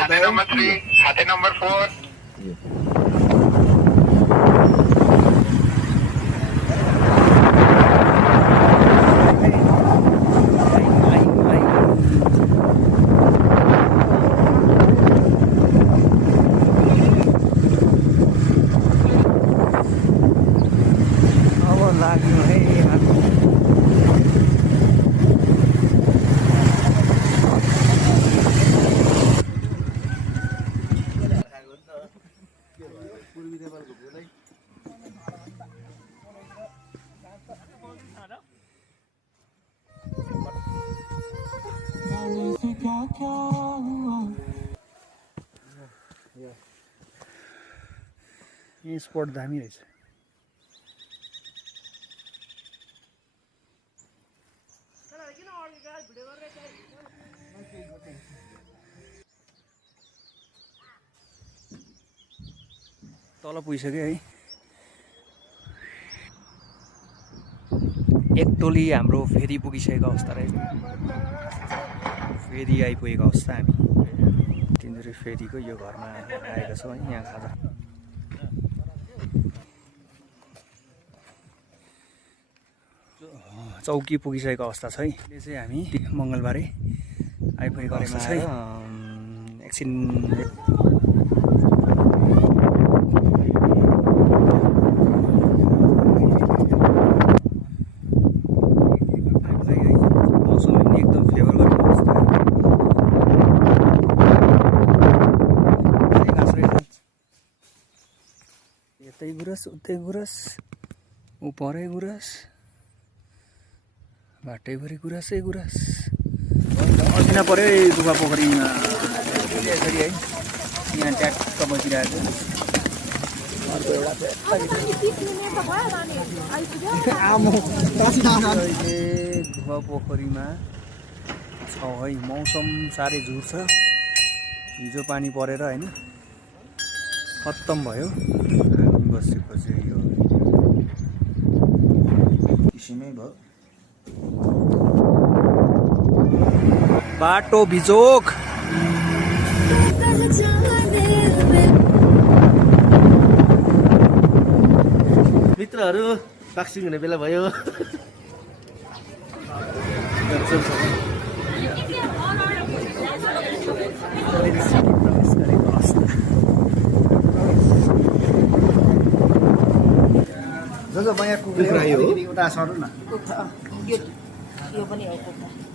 खाते नंबर 3, खाते नंबर 4. अब लाग्यो है यार। ये स्पट दामी रहेछ। तल पुगिसक्यो है। एक टोली हाम्रो फेरि पुगिसकेको अवस्था रहेछ। फेरि आइपुगेको अवस्था हामी तिनीहरू फेरिको यो घरमा आएका छौँ है। यहाँ खाजा चौकी पुगिसकेको अवस्था छ है। यो चाहिँ हामी मङ्गलबारै आइपुगेको अवस्था छ है। एकछिन यतै गुरस उतै गुरस ऊ परै गुरस बाटैभरि गुरासै गुरास। असिना पऱ्यो गुफा पोखरीमा यसरी है। यहाँ ट्याक्क बसिरहेको अर्को एउटा गुफा पोखरीमा छ है। मौसम साह्रै झुर छ। हिजो पानी परेर होइन खत्तम भयो। हामी बसेको चाहिँ यो किसिमै भयो। बाटो बिजोक मित्रहरू बाक्सिङ हुने बेला भयो। जो जो यहाँ कुखुरा उता सर्नु न। यो पनि हो कुखुरा।